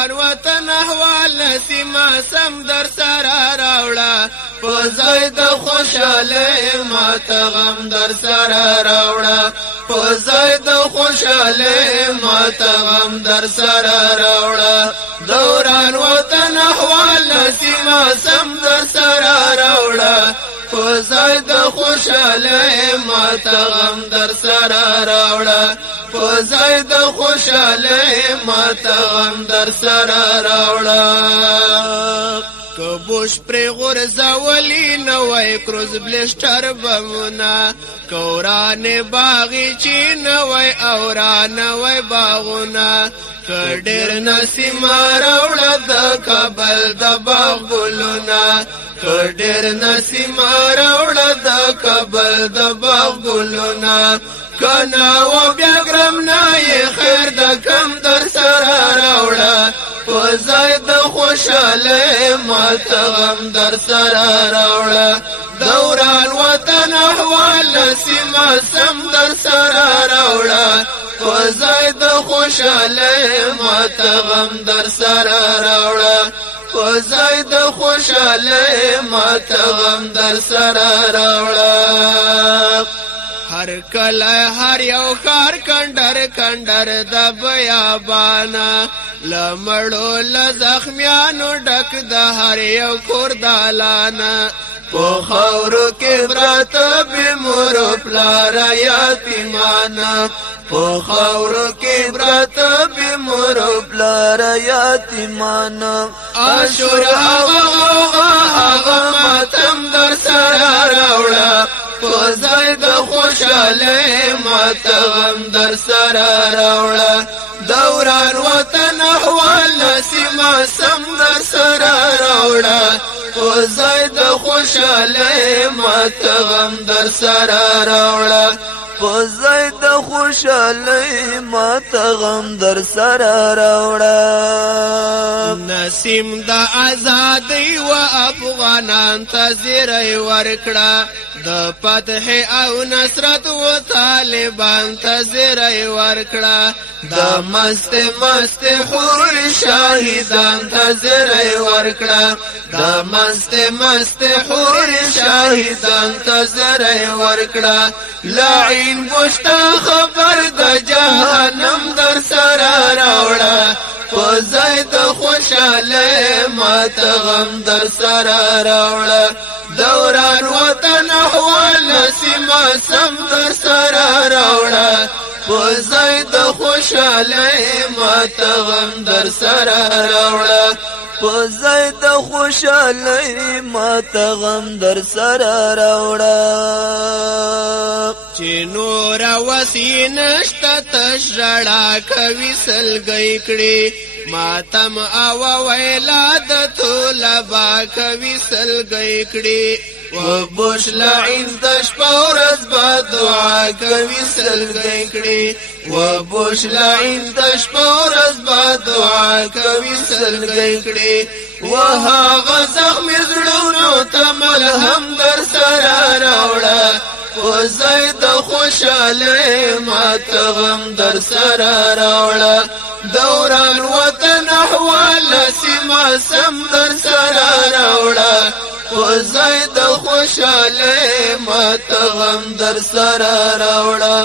دوران وطن احوال سیما سم در سره راوړه په ځای د خوشاله ماته غم در سره راوړه په ځای د خوشاله ماته غم در سره راوړه دوران وطن احوال سیما سم در سره راوړه په ځای د خوشاله ماته غم در سره راوړه په ځای د خوشاله ماته غم در سره راوړه کبوش پر غرزولی نوای کروز بلشتر بمونا کوران باغی چی نوای اوران نوای باغونا کډیر نسیم راوړه د کابل د باغ ګلونا کډیر نسیم راوړه د کابل د باغ ګلونا کنا و بیا ګرم نه خیر د کم در سره راوړه په ځای د خوشاله ماته غم در سره راوړه دوران وطن احوال سیما سم در سره راوړه په ځای د خوشاله ماته غم در سره راوړه په ځای د خوشاله ماته غم در سره راوړه هر کله هر یو خار کندر کندر د بیابانا لمړو لزخمیانو ډک د هر یو کور دالانا په خاورو کې براته به مور پلار یتیمانا په خاورو کې براته به مور پلار یتیمانا اشور هغه ماتم در سره راوړه په ځای د خوشاله ماته غم در سره راوړه دوران وطن احوال سیما سم در سره راوړه په ځای د خوشاله ماته غم در سره راوړه په ځای د خوشاله ماته غم در سره راوړه نسیم د آزادۍ و افغانان ته زیری ورکړه د فتح او نصرت و طالبان ته زیری ورکړه د مست مست حور شاهدان ته زیری ورکړه د مست مست حور شاهدان ته زیری ورکړه لعین بوشتا خبر د جهنم در سره راوړه په ځای د خوشاله ماته غم در سره راوړه دوران وطن احوال سیما سم در سره راوړه په ځای د خوشاله ماته غم در سره راوړه په ځای د خوشاله ماته غم در سره راوړه چې نور وسی نشته تشړه کوي سلګي کړي ماتم او ویلا د طلبا کوي سلګي کړي و بوش لعین تشپورز با دعا کوي سلګي کړي و بوش لعین تشپورز با دعا کوي سلګي کړي و هغه زخم زړونو ته ملهم در سره راوړه په ځای د خوشاله ماته غم در سره راوړه دوران وطن احوال سیما سم در سره راوړه په ځای د خوشاله ماته غم در سره راوړه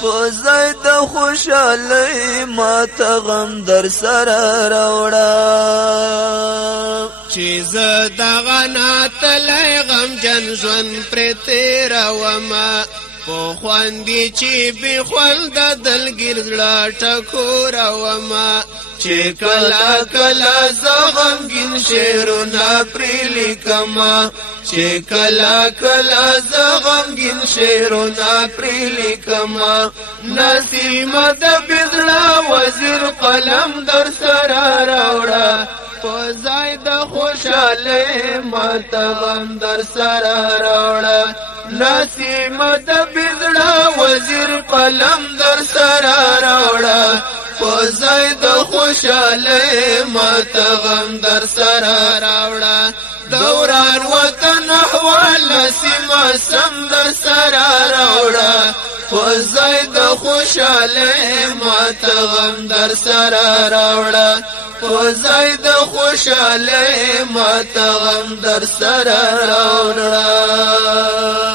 په ځای د خوشاله ماته غم در سره راوړه چې زه دغه ناتلی غمجن ژوند پرې تېرومه په خواندې چې بې خونده دلګیر زړه ټکورومه چې کله کله زه غمګین شعرونه پرې لیکمه چې کله کله زه غمګین شعرونه پرې لیکمه نسیمه د بې زړه وزیر قلم در سره راوړه په ځای د خوشاله ماته غم در سره راوړه نسیمه د بې زړه وزیر قلم در سره راوړه په ځای د خوشاله ماته غم در سره راوړه دوران وطن احوال سیما سم در سره راوړه په زید خوشاله مات غم در سره راوړه په زید خوشاله مات غم در سره راوړه